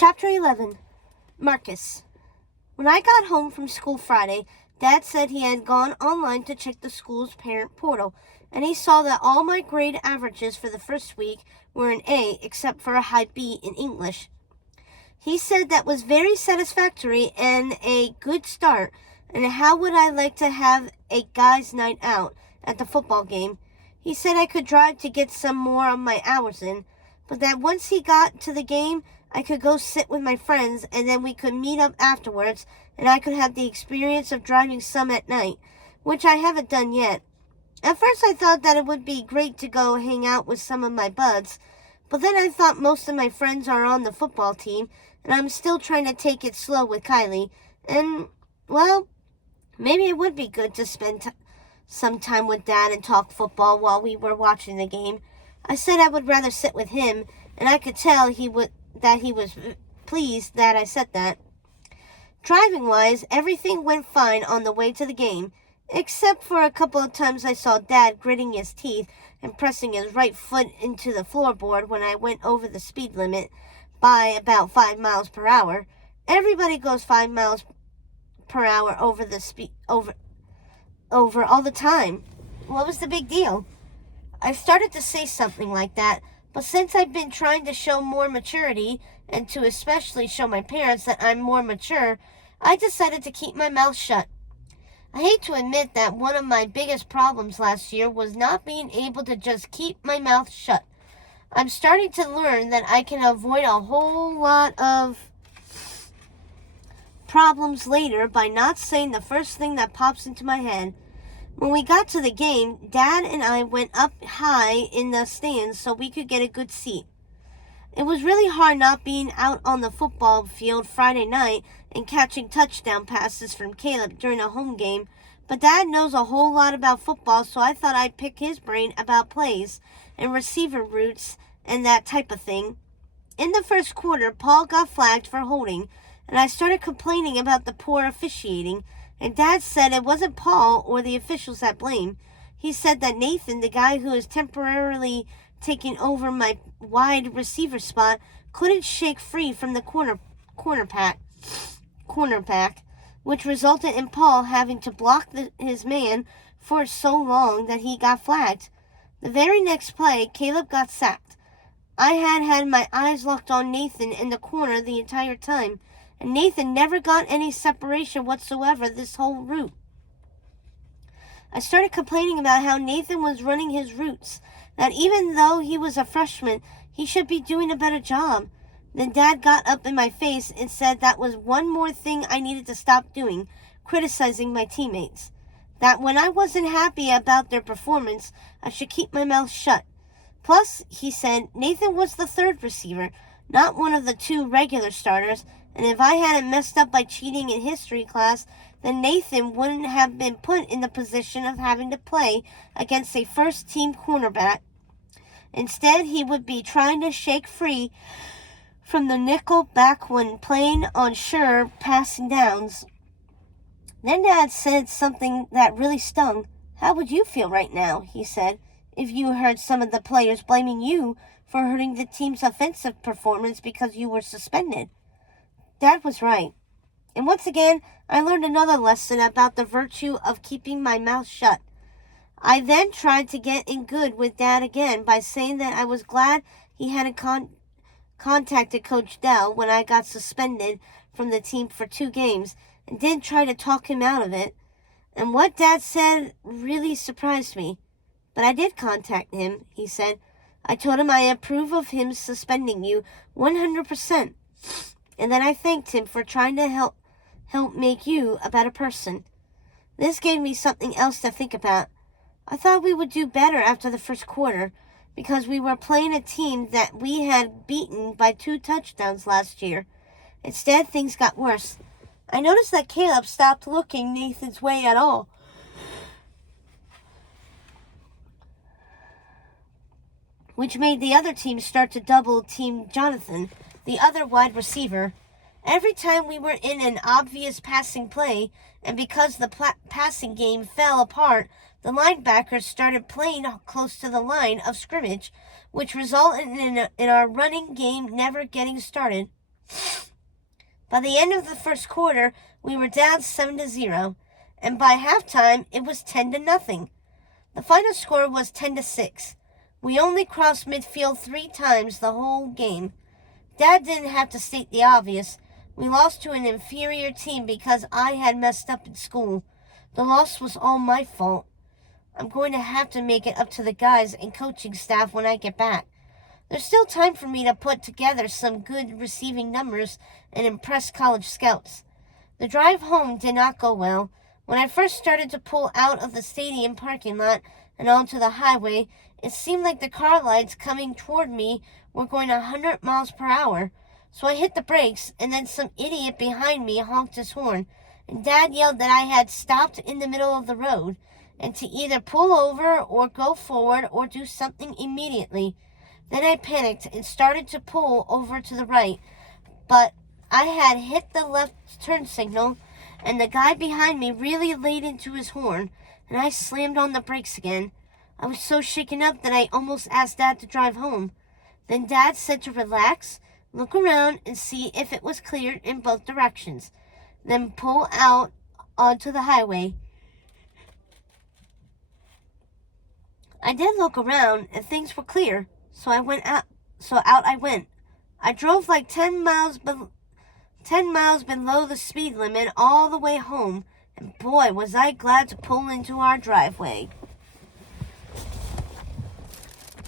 Chapter 11. Marcus. When I got home from school Friday, Dad said he had gone online to check the school's parent portal, and he saw that all my grade averages for the first week were an A except for a high B in English. He said that was very satisfactory and a good start, and how would I like to have a guys' night out at the football game. He said I could drive to get some more of my hours in, but that once he got to the game, I could go sit with my friends, and then we could meet up afterwards, and I could have the experience of driving some at night, which I haven't done yet. At first I thought that it would be great to go hang out with some of my buds, but then I thought most of my friends are on the football team, and I'm still trying to take it slow with Kylie, and, well, maybe it would be good to spend some time with Dad and talk football while we were watching the game. I said I would rather sit with him, and I could tell that he was pleased that I said that. Driving-wise, everything went fine on the way to the game, except for a couple of times I saw Dad gritting his teeth and pressing his right foot into the floorboard when I went over the speed limit by about 5 miles per hour. Everybody goes 5 miles per hour over all the time. What was the big deal? I started to say something like that, but since I've been trying to show more maturity, and to especially show my parents that I'm more mature, I decided to keep my mouth shut. I hate to admit that one of my biggest problems last year was not being able to just keep my mouth shut. I'm starting to learn that I can avoid a whole lot of problems later by not saying the first thing that pops into my head. When we got to the game, Dad and I went up high in the stands so we could get a good seat. It was really hard not being out on the football field Friday night and catching touchdown passes from Caleb during a home game, but Dad knows a whole lot about football, so I thought I'd pick his brain about plays and receiver routes and that type of thing. In the first quarter, Paul got flagged for holding, and I started complaining about the poor officiating, and Dad said it wasn't Paul or the officials at blame. He said that Nathan, the guy who is temporarily taking over my wide receiver spot, couldn't shake free from the cornerback, which resulted in Paul having to block his man for so long that he got flagged. The very next play, Caleb got sacked. I had my eyes locked on Nathan in the corner the entire time, and Nathan never got any separation whatsoever this whole route. I started complaining about how Nathan was running his routes, that even though he was a freshman, he should be doing a better job. Then Dad got up in my face and said that was one more thing I needed to stop doing, criticizing my teammates. That when I wasn't happy about their performance, I should keep my mouth shut. Plus, he said, Nathan was the third receiver, not one of the two regular starters, and if I hadn't messed up by cheating in history class, then Nathan wouldn't have been put in the position of having to play against a first-team cornerback. Instead, he would be trying to shake free from the nickel back when playing on sure passing downs. Then Dad said something that really stung. How would you feel right now, he said, if you heard some of the players blaming you for hurting the team's offensive performance because you were suspended? Dad was right. And once again, I learned another lesson about the virtue of keeping my mouth shut. I then tried to get in good with Dad again by saying that I was glad he hadn't contacted Coach Dell when I got suspended from the team for 2 games, and didn't try to talk him out of it. And what Dad said really surprised me. But I did contact him, he said. I told him I approve of him suspending you 100%. And then I thanked him for trying to help make you a better person. This gave me something else to think about. I thought we would do better after the first quarter, because we were playing a team that we had beaten by 2 touchdowns last year. Instead, things got worse. I noticed that Caleb stopped looking Nathan's way at all. Which made the other team start to double team Jonathan, the other wide receiver. Every time we were in an obvious passing play, and because the passing game fell apart, the linebackers started playing close to the line of scrimmage, which resulted in our running game never getting started. By the end of the first quarter, we were down 7-0, and by halftime, it was 10-0. The final score was 10-6. We only crossed midfield 3 times the whole game. Dad didn't have to state the obvious. We lost to an inferior team because I had messed up in school. The loss was all my fault. I'm going to have to make it up to the guys and coaching staff when I get back. There's still time for me to put together some good receiving numbers and impress college scouts. The drive home did not go well. When I first started to pull out of the stadium parking lot and onto the highway, it seemed like the car lights coming toward me were going 100 miles per hour. So I hit the brakes, and then some idiot behind me honked his horn, and Dad yelled that I had stopped in the middle of the road, and to either pull over or go forward or do something immediately. Then I panicked and started to pull over to the right, but I had hit the left turn signal, and the guy behind me really laid into his horn, and I slammed on the brakes again. I was so shaken up that I almost asked Dad to drive home. Then Dad said to relax, look around, and see if it was clear in both directions. Then pull out onto the highway. I did look around, and things were clear, so out I went. I drove like 10 miles below the speed limit all the way home, and boy, was I glad to pull into our driveway.